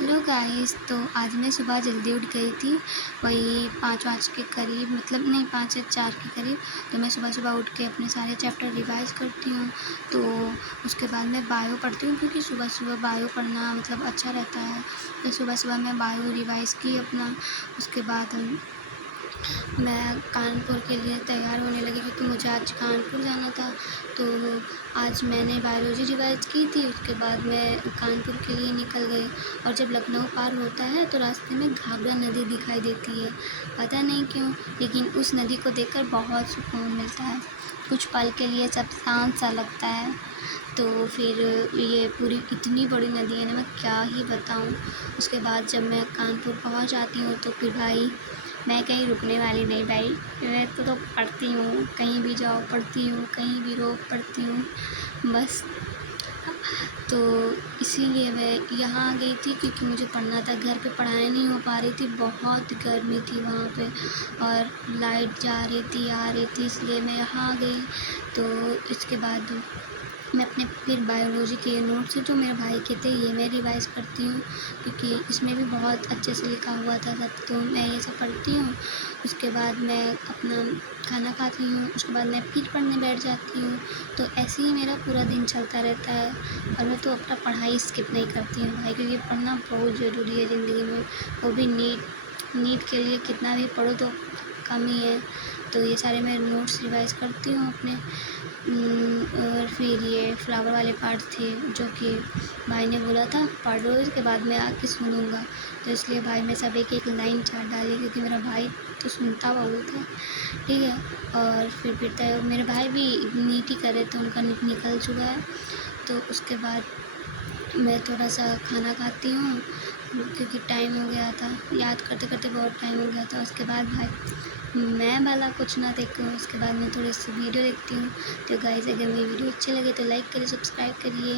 Hello guys. तो आज मैं सुबह जल्दी उठ गई थी, वही 5 के करीब, मतलब नहीं 5 या 4 के करीब। तो मैं सुबह उठ के अपने सारे चैप्टर रिवाइज़ करती हूँ। तो उसके बाद मैं बायो पढ़ती हूँ, क्योंकि सुबह बायो पढ़ना मतलब अच्छा रहता है। तो सुबह मैं बायो रिवाइज़ की अपना। उसके बाद मैं कानपुर के लिए तैयार होने लगी, क्योंकि मुझे आज कानपुर जाना था। तो आज मैंने बायोलॉजी रिवाइज़ की थी, उसके बाद मैं कानपुर के लिए निकल गई। और जब लखनऊ पार होता है तो रास्ते में घाघरा नदी दिखाई देती है, पता नहीं क्यों, लेकिन उस नदी को देखकर बहुत सुकून मिलता है। कुछ पल के लिए सब शांत सा लगता है। तो फिर ये पूरी इतनी बड़ी नदी है ना, मैं क्या ही बताऊँ। उसके बाद जब मैं कानपुर पहुँच जाती हूँ तो फिर भाई मैं कहीं रुकने वाली नहीं भाई। मैं तो पढ़ती हूँ, कहीं भी जाओ पढ़ती हूँ, कहीं भी रोक पढ़ती हूँ बस। तो इसीलिए मैं यहाँ आ गई थी, क्योंकि मुझे पढ़ना था। घर पे पढ़ाई नहीं हो पा रही थी, बहुत गर्मी थी वहाँ पे, और लाइट जा रही थी आ रही थी, इसलिए मैं यहाँ आ गई। तो इसके बाद मैं अपने फिर बायोलॉजी के नोट्स जो मेरे भाई के थे ये मैं रिवाइज़ करती हूँ, क्योंकि इसमें भी बहुत अच्छे से लिखा हुआ था सब। तो मैं ये सब पढ़ती हूँ। उसके बाद मैं अपना खाना खाती हूँ, उसके बाद मैं फिर पढ़ने बैठ जाती हूँ। तो ऐसे ही मेरा पूरा दिन चलता रहता है। और मैं तो अपना पढ़ाई स्किप नहीं करती हूँ भाई, क्योंकि पढ़ना बहुत ज़रूरी है ज़िंदगी में। वो भी नीट के लिए कितना भी पढ़ो तो कम ही है। तो ये सारे मैं नोट्स रिवाइज़ करती हूँ अपने। और फिर ये फ्लावर वाले पार्ट थे, जो कि भाई ने बोला था पढ़ लो, इसके बाद मैं आके सुनूँगा। तो इसलिए भाई में सब एक लाइन चाट डाली, क्योंकि मेरा भाई तो सुनता बहुत है, ठीक है। और फिर तय मेरे भाई भी नीट ही कर रहे थे, उनका नीट निकल चुका है। तो उसके बाद मैं थोड़ा सा खाना खाती हूँ, क्योंकि टाइम हो गया था, याद करते करते बहुत टाइम हो गया था। उसके बाद भाई मैं भला कुछ ना देखूँ, उसके बाद मैं थोड़ी सी वीडियो देखती हूँ। तो गाइस, अगर मेरी वीडियो अच्छी लगे तो लाइक करिए, सब्सक्राइब करिए।